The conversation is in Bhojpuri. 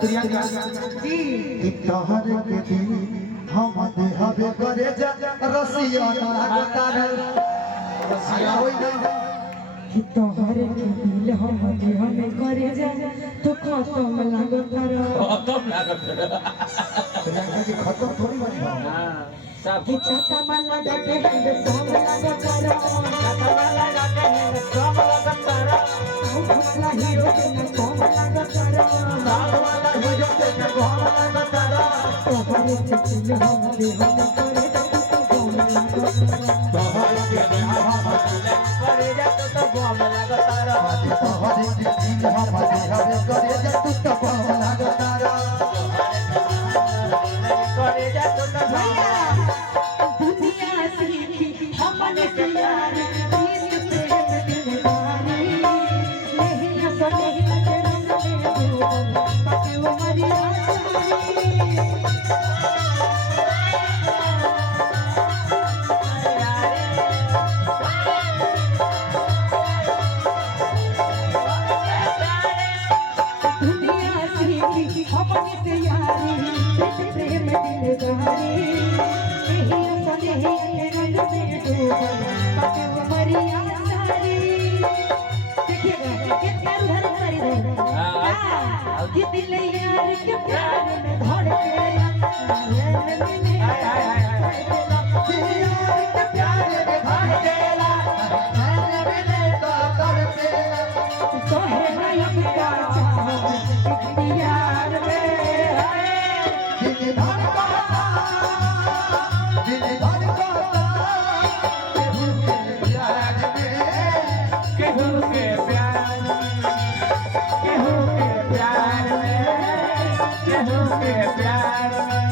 जी तोहर के दिल हम देहबे करे जा रसिया लागतार रसिया होई ना कि तोहर के दिल हम देहबे करे जा तो खत्म लागतार जी खत्म थोड़ी बनी हां सब कि छाता माला डाके हंद सब लागतार छाता माला डाके हंद सब लागतार भूखला हीरो के न कम लागतार साथ वाला हीरो के न कम लागतार तोहर के दिल हम देहबे करे जा तो कम लागतार तोहर के दिल हम करे जा तो कम लागतार तोहर के दिल हम देहबे करे जा तो कम लागतार करे जा तो दुनिया सीखी हमने से यार प्रेम दिलदारी नहीं असले तेरा में बाकी वो मरी दुनिया सीखी हमने से यार प्रेम दिलदारी कि दिल यार के प्यार में धड़केला यार के प्यार में धड़केला तोहे नयन का चाहो यार में दिल धड़कता केहू के प्यार में केहू के प्यार में केहू के प्यार में